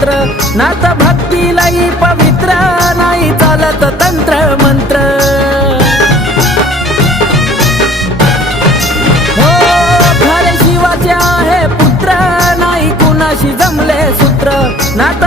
मंत्र नात भक्ती लई पवित्र नाही चालत तंत्र मंत्र हो खरे शिवाचे आहे पुत्र नाही कुणाशी जमले सूत्र नात